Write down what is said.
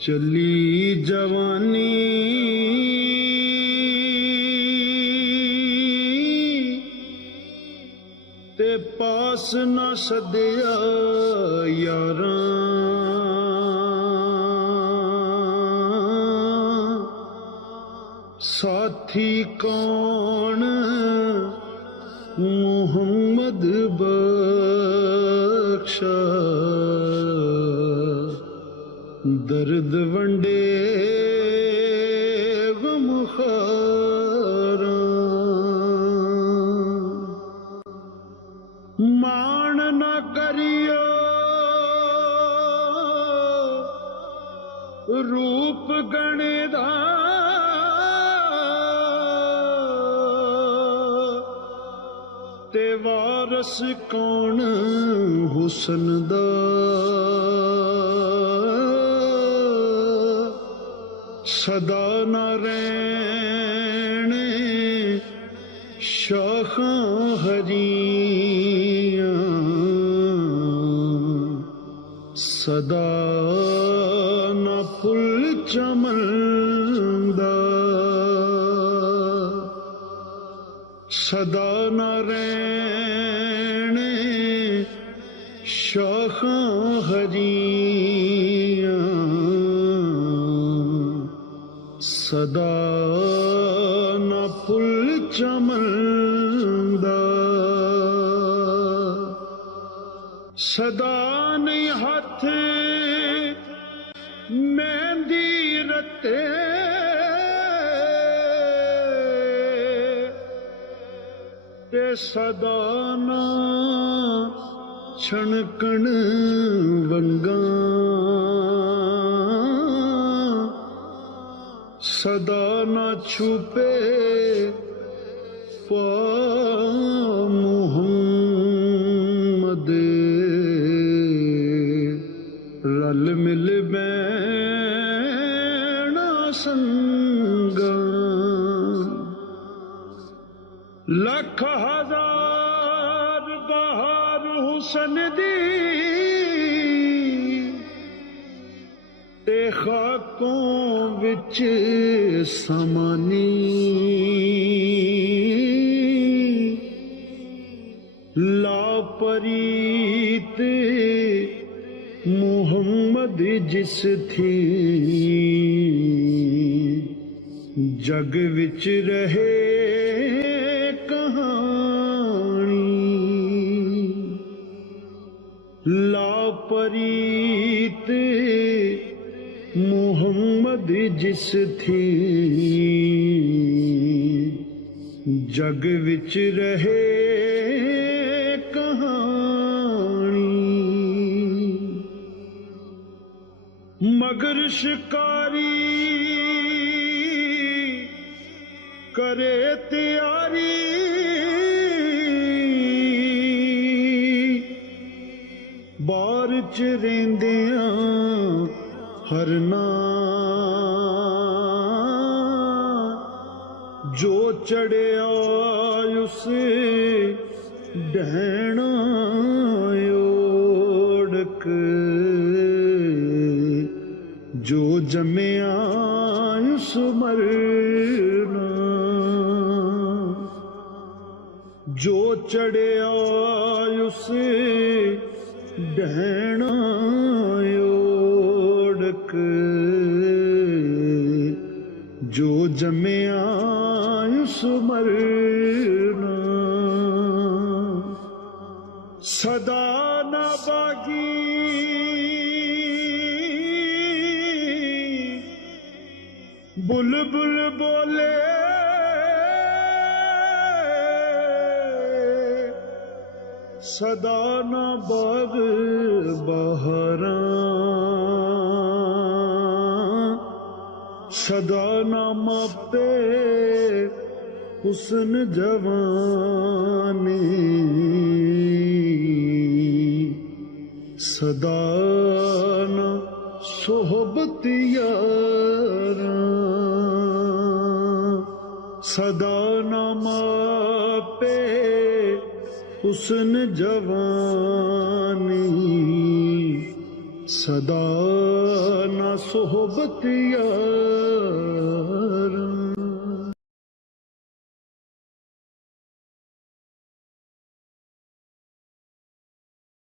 चली जवानी ते पास न सदिया यारां, साथी कौन मुहम्मद बख्शा, दर्द वंडे गमखारा, मान न करियो रूप गणे दा, ते वारस कौन हुसन दा, सदा न रहने शाखां हरियां, सदा न फुल चमनदा, सदा न रहने शाखां हरियां, सदा न फुल चमनदा, सदा नहीं हथ मेहंदी रते, ते सदा न छणकण वंगां, सदा न छुपे पा मुहम्मद, रल मिल बैना संगा, लख हजार बहार हुसन दी, ते खाकों विच समानी, लापरीत मुहम्मद जिस थी, जग विच रहे कहानी, लापरीत मुहम्मद जिस थी, जग विच रहे कहानी, मगर शिकारी करे तैयारी, बार च रेंदियां हरना, जो चढ़िया उस डहना ओढ़क, जो जमिया उस मरना, जो चढ़िया उस डहना ओढ़क, जो जमिया उस मरना, सदा न बागी बुलबुल बोले, सदा न बाग बहारां, सदा न मापे हुस्न जवानी, सदा न सोहबत यारां, सदा न मापे हुस्न जवानी, सदा न सोहबत यारा